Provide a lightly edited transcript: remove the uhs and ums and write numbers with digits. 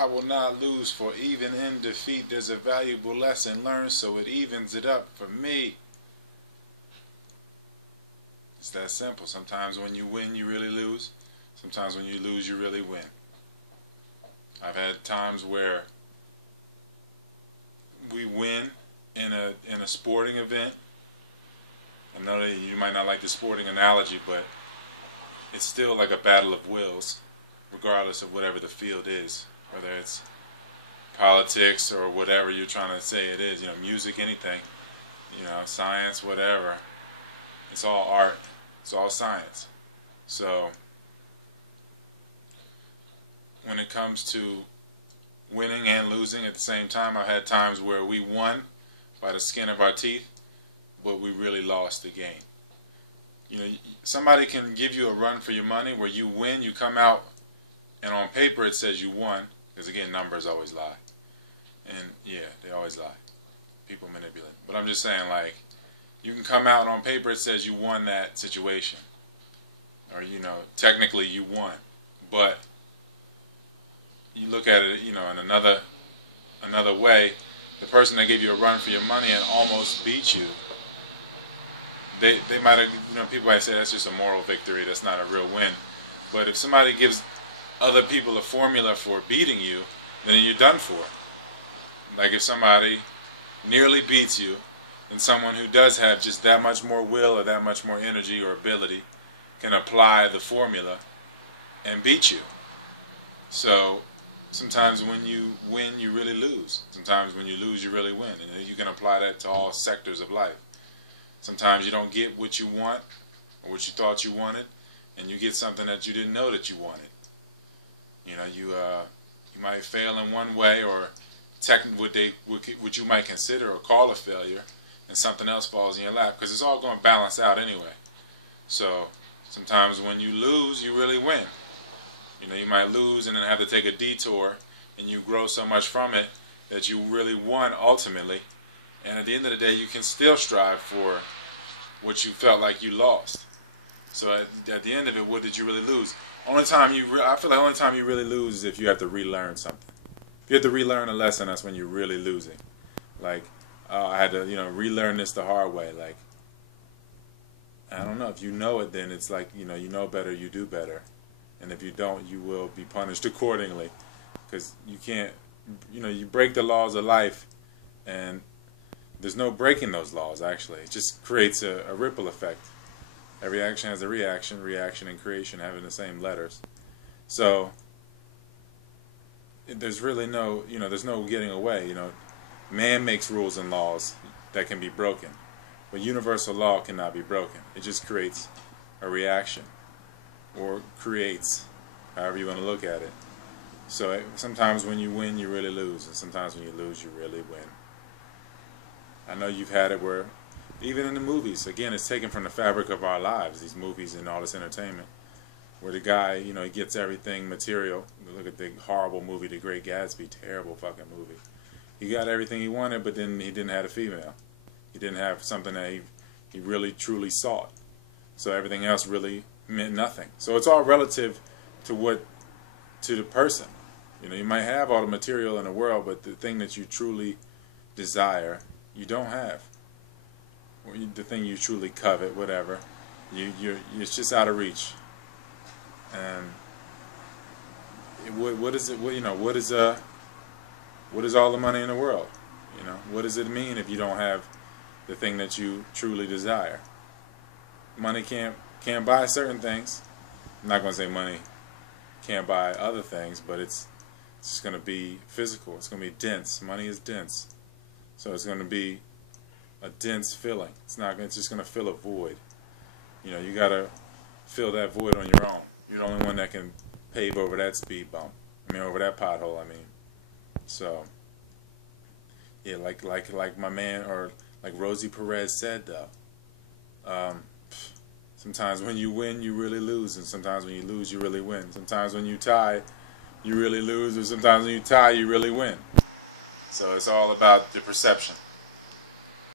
I will not lose, for even in defeat there's a valuable lesson learned, so it evens it up for me. It's that simple. Sometimes when you win, you really lose. Sometimes when you lose, you really win. I've had times where we win in a sporting event. I know that you might not like the sporting analogy, but it's still like a battle of wills, regardless of whatever the field is, whether it's politics or whatever you're trying to say it is, music, anything, science, whatever. It's all art. It's all science. So when it comes to winning and losing at the same time, I've had times where we won by the skin of our teeth, but we really lost the game. Somebody can give you a run for your money where you win, you come out, and on paper it says you won, because again, numbers always lie. And yeah, they always lie. People manipulate. But I'm just saying, like, you can come out and on paper it says you won that situation. Or, technically you won. But you look at it, in another way, the person that gave you a run for your money and almost beat you, they might have, people might say that's just a moral victory, that's not a real win. But if somebody gives other people a formula for beating you, then you're done for. Like if somebody nearly beats you, then someone who does have just that much more will or that much more energy or ability can apply the formula and beat you. So sometimes when you win, you really lose. Sometimes when you lose, you really win. And you can apply that to all sectors of life. Sometimes you don't get what you want or what you thought you wanted, and you get something that you didn't know that you wanted. You might fail in one way, or what you might consider or call a failure, and something else falls in your lap, because it's all going to balance out anyway. So sometimes when you lose, you really win. You might lose and then have to take a detour, and you grow so much from it that you really won ultimately. And at the end of the day, you can still strive for what you felt like you lost. So at the end of it, what did you really lose? I feel like the only time you really lose is if you have to relearn something. If you have to relearn a lesson, that's when you're really losing. Like, I had to, relearn this the hard way. Like, I don't know. If you know it, then it's like, you know better, you do better. And if you don't, you will be punished accordingly. Because you can't, you break the laws of life, and there's no breaking those laws, actually. It just creates a ripple effect. Every action has a reaction. Reaction and creation having the same letters. So there's really no, there's no getting away. Man makes rules and laws that can be broken. But universal law cannot be broken. It just creates a reaction. Or creates, however you want to look at it. So sometimes when you win, you really lose. And sometimes when you lose, you really win. I know you've had it where, even in the movies, again, it's taken from the fabric of our lives, these movies and all this entertainment, where the guy, he gets everything material. Look at the horrible movie, The Great Gatsby, terrible fucking movie. He got everything he wanted, but then he didn't have a female. He didn't have something that he really, truly sought. So everything else really meant nothing. So it's all relative to the person. You might have all the material in the world, but the thing that you truly desire, you don't have. Or the thing you truly covet, whatever, it's just out of reach. And what is it? What is all the money in the world? What does it mean if you don't have the thing that you truly desire? Money can't buy certain things. I'm not going to say money can't buy other things, but it's just going to be physical. It's going to be dense. Money is dense. So it's going to be a dense feeling. It's just going to fill a void. You got to fill that void on your own. You're the only one that can pave over that speed bump. Over that pothole, So, yeah, like my man, or like Rosie Perez said, though. Sometimes when you win, you really lose, and sometimes when you lose, you really win. Sometimes when you tie, you really lose, or sometimes when you tie, you really win. So it's all about the perception.